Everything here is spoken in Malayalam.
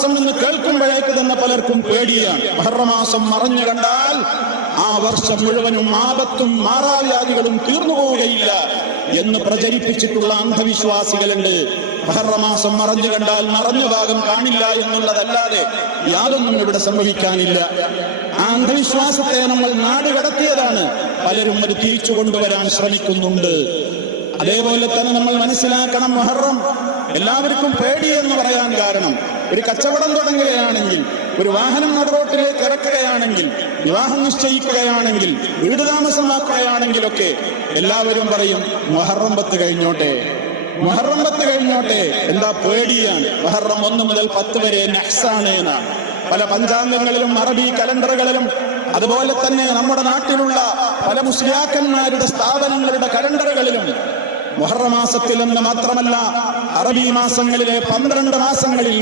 മാസം എന്ന് കേൾക്കുമ്പോഴേക്ക് തന്നെ പലർക്കും പേടിയാണ്. മുഹറം മാസം മറഞ്ഞു കണ്ടാൽ ആ വർഷം മുഴുവനും ആപത്തും മാറാവ്യാധികളും തീർന്നു പോവുകയില്ല എന്ന് പ്രചരിപ്പിച്ചിട്ടുള്ള അന്ധവിശ്വാസികളുണ്ട്. മുഹറം മാസം മറഞ്ഞു കണ്ടാൽ മറഞ്ഞ ഭാഗം കാണില്ല എന്നുള്ളതല്ലാതെ യാതൊന്നും ഇവിടെ സംഭവിക്കാനില്ല. ആ അന്ധവിശ്വാസത്തെ നമ്മൾ നാടുകടത്തിയതാണ്. പലരും അത് തിരിച്ചു കൊണ്ടുവരാൻ ശ്രമിക്കുന്നുണ്ട്. അതേപോലെ തന്നെ നമ്മൾ മനസ്സിലാക്കണം, മുഹറം എല്ലാവർക്കും പേടി എന്ന് പറയാൻ കാരണം, ഒരു കച്ചവടം തുടങ്ങുകയാണെങ്കിൽ, ഒരു വാഹനം നടുറോട്ടിലേക്ക് ഇറക്കുകയാണെങ്കിൽ, വിവാഹം നിശ്ചയിക്കുകയാണെങ്കിൽ, വീട് താമസമാക്കുകയാണെങ്കിലൊക്കെ എല്ലാവരും പറയും മുഹറം 10 കഴിഞ്ഞോട്ടെ, മുഹറം 10 കഴിഞ്ഞോട്ടെ. എന്താ പേടിയാണ്. മുഹറം 1 മുതൽ 10 വരെ നഹ്സാണ് എന്നാണ് പല പഞ്ചാംഗങ്ങളിലും അറബി കലണ്ടറുകളിലും. അതുപോലെ തന്നെ നമ്മുടെ നാട്ടിലുള്ള പല മുസ്ലിയാക്കന്മാരുടെ സ്ഥാപനങ്ങളുടെ കലണ്ടറുകളിലും മുഹറം മാസത്തിൽ എന്ന് മാത്രമല്ല, അറബി മാസങ്ങളിലെ 12 മാസങ്ങളിൽ